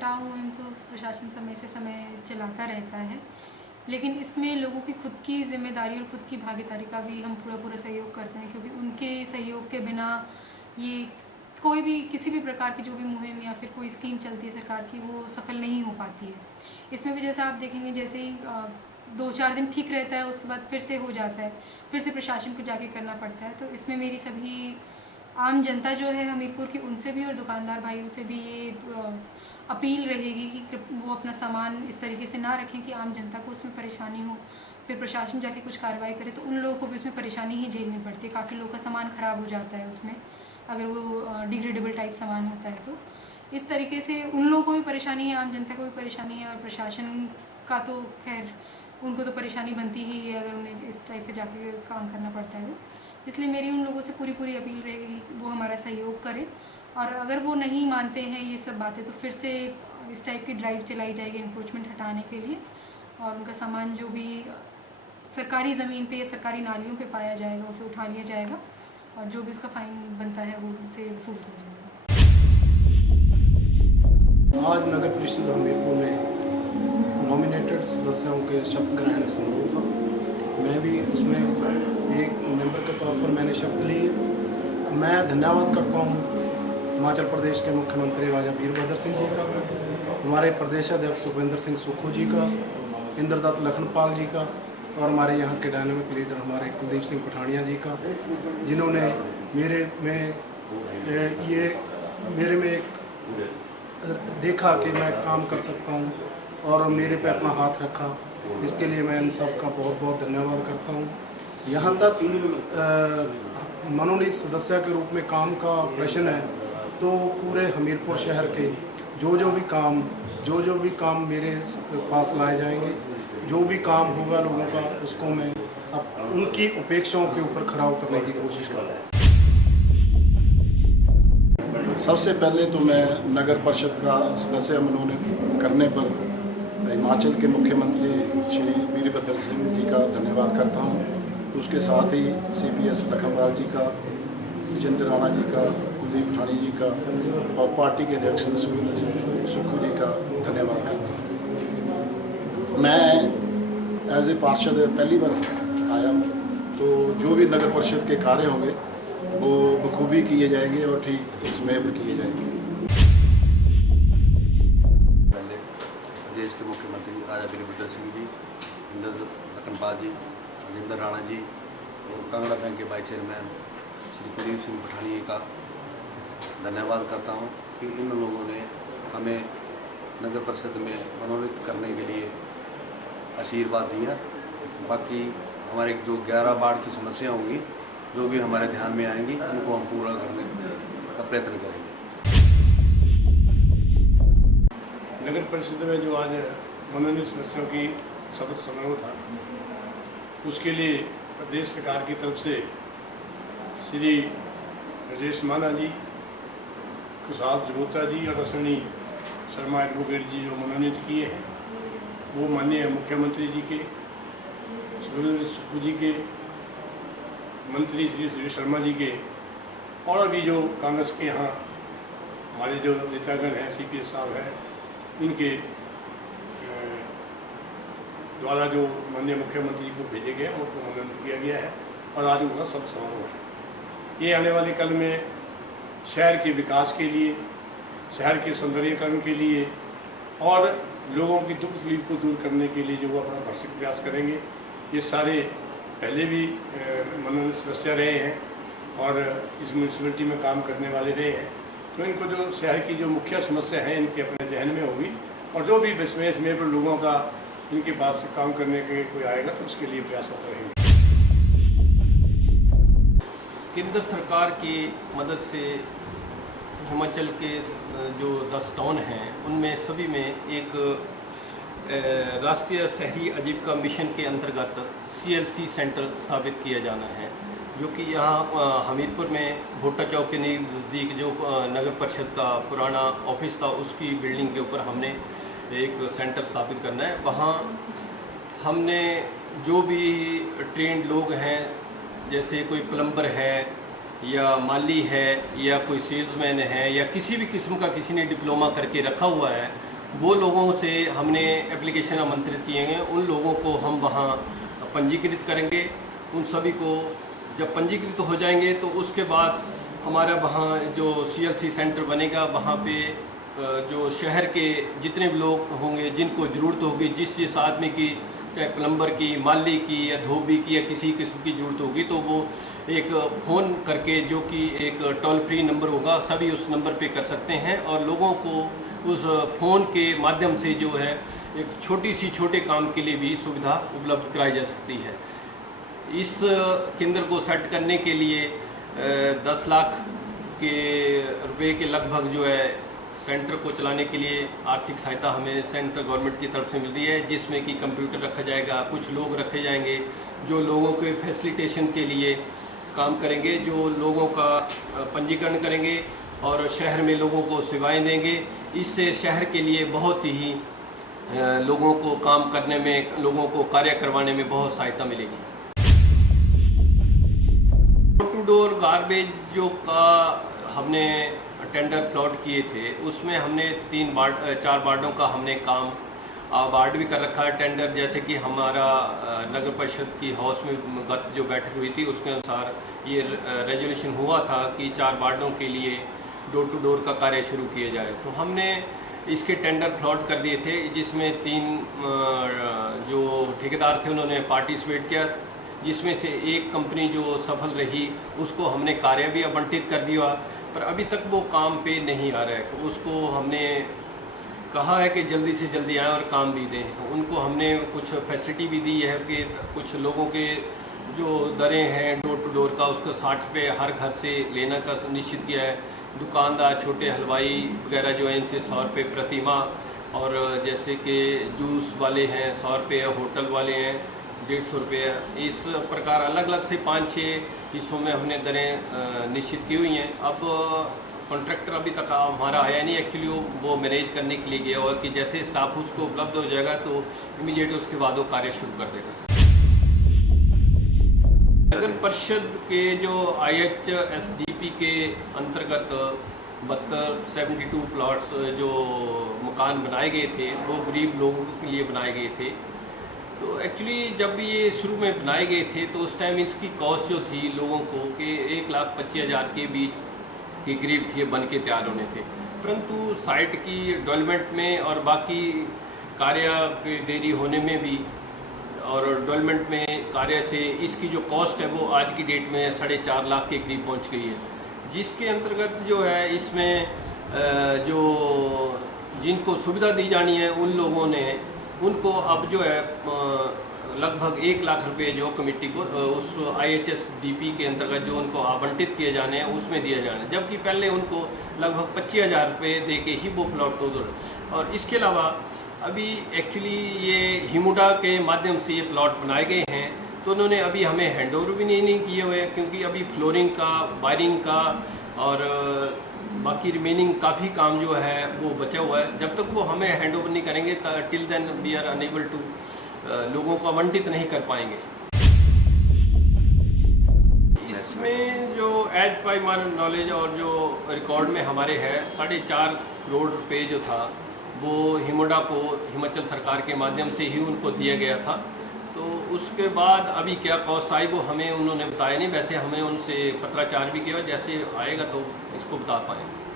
हटाओ मुहिम तो प्रशासन समय से समय चलाता रहता है, लेकिन इसमें लोगों की खुद की जिम्मेदारी और खुद की भागीदारी का भी हम पूरा सहयोग करते हैं, क्योंकि उनके सहयोग के बिना ये कोई भी किसी भी प्रकार की जो भी मुहिम या फिर कोई स्कीम चलती है सरकार की, वो सफल नहीं हो पाती है। इसमें भी जैसा आप देखेंगे, जैसे ही 2-4 दिन ठीक रहता है, उसके बाद फिर से हो जाता है, फिर से प्रशासन को जाके करना पड़ता है। तो इसमें मेरी सभी आम जनता जो है हमीरपुर की, उनसे भी और दुकानदार भाइयों से भी ये अपील रहेगी कि वो अपना सामान इस तरीके से ना रखें कि आम जनता को उसमें परेशानी हो, फिर प्रशासन जाके कुछ कार्रवाई करे तो उन लोगों को भी उसमें परेशानी ही झेलनी पड़ती है। काफ़ी लोगों का सामान ख़राब हो जाता है उसमें, अगर वो डिग्रेडेबल टाइप सामान होता है तो इस तरीके से उन लोगों को भी परेशानी है, आम जनता को भी परेशानी है, और प्रशासन का तो खैर उनको तो परेशानी बनती ही है अगर उन्हें इस टाइप के जाके काम करना पड़ता है। इसलिए मेरी उन लोगों से पूरी अपील रहेगी कि वो हमारा सहयोग करें, और अगर वो नहीं मानते हैं ये सब बातें तो फिर से इस टाइप की ड्राइव चलाई जाएगी एनक्रोचमेंट हटाने के लिए, और उनका सामान जो भी सरकारी ज़मीन पे या सरकारी नालियों पे पाया जाएगा उसे उठा लिया जाएगा, और जो भी उसका फाइन बनता है वो उनसे वसूल किया जाएगा। आज नगर परिषद हमीरपुर में नॉमिनेटेड सदस्यों के शपथ ग्रहण समारोह था। मैं भी उसमें एक मेंबर के तौर पर मैंने शपथ ली है। मैं धन्यवाद करता हूँ हिमाचल प्रदेश के मुख्यमंत्री राजा वीरभद्र सिंह जी का, हमारे प्रदेश अध्यक्ष सुखविंदर सिंह सुक्खू जी का, इंद्रदत्त लखनपाल जी का, और हमारे यहाँ के डायनामिक लीडर हमारे कुलदीप सिंह पठानिया जी का, जिन्होंने मेरे में एक देखा कि मैं काम कर सकता हूँ और मेरे पे अपना हाथ रखा। इसके लिए मैं इन सब का बहुत धन्यवाद करता हूँ। यहाँ तक मनोनीत सदस्य के रूप में काम का प्रश्न है तो पूरे हमीरपुर शहर के जो भी काम मेरे पास लाए जाएंगे, जो भी काम होगा लोगों का, उसको मैं अब उनकी अपेक्षाओं के ऊपर खरा उतरने की कोशिश करूँगा। सबसे पहले तो मैं नगर परिषद का सदस्य मनोनीत करने पर हिमाचल के मुख्यमंत्री श्री वीरभद्र सिंह जी का धन्यवाद करता हूं। उसके साथ ही CPS लखनपाल जी का, जितेंद्र राणा जी का, कुलदीप ठाणी जी का और पार्टी के अध्यक्ष सुखविंदर सिंह सुक्खू जी का धन्यवाद करता हूं। मैं एज ए पार्षद पहली बार आया, तो जो भी नगर परिषद के कार्य होंगे वो बखूबी किए जाएंगे और ठीक समय पर किए जाएंगे। पहले प्रदेश के मुख्यमंत्री राजा वीरभद्र सिंह जी, इंद्रदत्त लखनपाल जी, जितेंद्र राणा जी और कांगड़ा बैंक के वाइस चेयरमैन श्री कुलदीप सिंह पठानिया का धन्यवाद करता हूं कि इन लोगों ने हमें नगर परिषद में मनोनीत करने के लिए आशीर्वाद दिया। बाकी हमारे जो 11 वार्ड की समस्या होंगी, जो भी हमारे ध्यान में आएंगी, उनको हम पूरा करने का प्रयत्न करेंगे। नगर परिषद में जो आज मनोनीत सदस्यों की शपथ समारोह था, उसके लिए प्रदेश सरकार की तरफ से श्री राजेश माना जी, खुशहाल जबोता जी और अश्विनी शर्मा एडवोकेट जी जो मनोनीत किए हैं, वो माननीय मुख्यमंत्री जी के, सुखविंदर सुक्खू जी के, मंत्री श्री सुरेश शर्मा जी के, और अभी जो कांग्रेस के यहाँ हमारे जो नेतागण हैं, CPS साहब हैं, इनके द्वारा जो माननीय मुख्यमंत्री जी को भेजे गए उनको मनोनीत किया गया है और आज उनका सब समारोह है। ये आने वाले कल में शहर के विकास के लिए, शहर के सौंदर्यीकरण के लिए और लोगों की दुख तकलीफ को दूर करने के लिए जो वो अपना भरसक प्रयास करेंगे। ये सारे पहले भी मनोनीत सदस्य रहे हैं और इस म्यूनसिपलिटी में काम करने वाले रहे हैं, तो इनको जो शहर की जो मुख्य समस्या है इनके अपने जहन में होगी, और जो भी समय पर लोगों का इनके पास काम करने के कोई आएगा तो उसके लिए प्रयासरत रहेंगे। केंद्र सरकार की मदद से हिमाचल के जो 10 टाउन हैं उनमें सभी में एक राष्ट्रीय शहरी आजीविका मिशन के अंतर्गत CLC सेंटर स्थापित किया जाना है, जो कि यहाँ हमीरपुर में भुट्टा चौक के नज़दीक जो नगर परिषद का पुराना ऑफिस था उसकी बिल्डिंग के ऊपर हमने एक सेंटर स्थापित करना है। वहाँ हमने जो भी ट्रेंड लोग हैं, जैसे कोई प्लम्बर है या माली है या कोई सेल्समैन है या किसी भी किस्म का किसी ने डिप्लोमा करके रखा हुआ है, वो लोगों से हमने एप्लीकेशन आमंत्रित किए हैं। उन लोगों को हम वहाँ पंजीकृत करेंगे। उन सभी को जब पंजीकृत हो जाएंगे तो उसके बाद हमारा वहाँ जो CLC सेंटर बनेगा, वहाँ पे जो शहर के जितने भी लोग होंगे जिनको ज़रूरत होगी, जिस आदमी की चाहे प्लम्बर की, माली की या धोबी की या किसी किस्म की ज़रूरत होगी, तो वो एक फ़ोन करके, जो कि एक टोल फ्री नंबर होगा, सभी उस नंबर पे कर सकते हैं और लोगों को उस फ़ोन के माध्यम से जो है एक छोटे काम के लिए भी सुविधा उपलब्ध कराई जा सकती है। इस केंद्र को सेट करने के लिए 10 लाख के रुपए के लगभग जो है सेंटर को चलाने के लिए आर्थिक सहायता हमें सेंट्रल गवर्नमेंट की तरफ से मिल रही है, जिसमें कि कंप्यूटर रखा जाएगा, कुछ लोग रखे जाएंगे जो लोगों के फैसिलिटेशन के लिए काम करेंगे, जो लोगों का पंजीकरण करेंगे और शहर में लोगों को सेवाएं देंगे। इससे शहर के लिए बहुत ही लोगों को काम करने में, लोगों को कार्य करवाने में बहुत सहायता मिलेगी। डोर टू डोर गार्बेज जो का हमने टेंडर प्लॉट किए थे, उसमें हमने 4 वार्डों का हमने काम वार्ड भी कर रखा है टेंडर। जैसे कि हमारा नगर परिषद की हाउस में गत जो बैठक हुई थी, उसके अनुसार ये रेजोल्यूशन हुआ था कि 4 वार्डों के लिए डोर टू डोर का कार्य शुरू किया जाए। तो हमने इसके टेंडर प्लॉट कर दिए थे, जिसमें 3 जो ठेकेदार थे उन्होंने पार्टिसिपेट किया, जिसमें से एक कंपनी जो सफल रही उसको हमने कार्य भी आवंटित कर दिया, पर अभी तक वो काम पे नहीं आ रहा है। तो उसको हमने कहा है कि जल्दी से जल्दी आएँ और काम भी दें। उनको हमने कुछ फैसिलिटी भी दी है कि कुछ लोगों के जो दरें हैं डोर टू डोर का, उसको 60 रुपये हर घर से लेना का निश्चित किया है। दुकानदार, छोटे हलवाई वगैरह जो है, इनसे 100 रुपये प्रति माह, और जैसे कि जूस वाले हैं 100 रुपये, होटल वाले हैं 150 रुपये। इस प्रकार अलग अलग से 5-6 हिस्सों में हमने दरें निश्चित की हुई हैं। अब कॉन्ट्रैक्टर अभी तक हमारा आया नहीं, एक्चुअली वो मैनेज करने के लिए गया हुआ कि जैसे स्टाफ उसको उपलब्ध हो जाएगा तो इमीडिएट उसके बाद वो कार्य शुरू कर देगा। नगर परिषद के जो IHSDP के अंतर्गत 72 प्लॉट्स जो मकान बनाए गए थे, वो गरीब लोगों के लिए बनाए गए थे। तो एक्चुअली जब ये शुरू में बनाए गए थे तो उस टाइम इसकी कॉस्ट जो थी लोगों को कि 1,25,000 के बीच के करीब थी, बन के तैयार होने थे। परंतु साइट की डेवलपमेंट में और बाकी कार्य के देरी होने में भी, और डेवलपमेंट में कार्य से इसकी जो कॉस्ट है वो आज की डेट में 4.5 लाख के करीब पहुंच गई है, जिसके अंतर्गत जो है इसमें जो जिनको सुविधा दी जानी है उन लोगों ने, उनको अब जो है लगभग 1 लाख रुपए जो कमेटी को उस IHSDP के अंतर्गत जो उनको आवंटित किए जाने हैं उसमें दिया जाना है, जबकि पहले उनको लगभग 25,000 रुपये दे के ही वो प्लॉट उधर। और इसके अलावा अभी एक्चुअली ये हिमुडा के माध्यम से ये प्लॉट बनाए गए हैं, तो उन्होंने अभी हमें हैंडओवर भी नहीं किए हुए हैं, क्योंकि अभी फ्लोरिंग का, वायरिंग का और बाकी रिमेनिंग काफ़ी काम जो है वो बचा हुआ है। जब तक वो हमें हैंडओवर नहीं करेंगे till then we are unable to लोगों को आवंटित नहीं कर पाएंगे। इसमें जो एज बाई माई नॉलेज और जो रिकॉर्ड में हमारे है 4.5 करोड़ रुपए जो था वो हिमुडा को हिमाचल सरकार के माध्यम से ही उनको दिया गया था। तो उसके बाद अभी क्या कॉस्ट आई वो हमें उन्होंने बताया नहीं, वैसे हमें उनसे पत्राचार भी किया, जैसे आएगा तो इसको बता पाएंगे।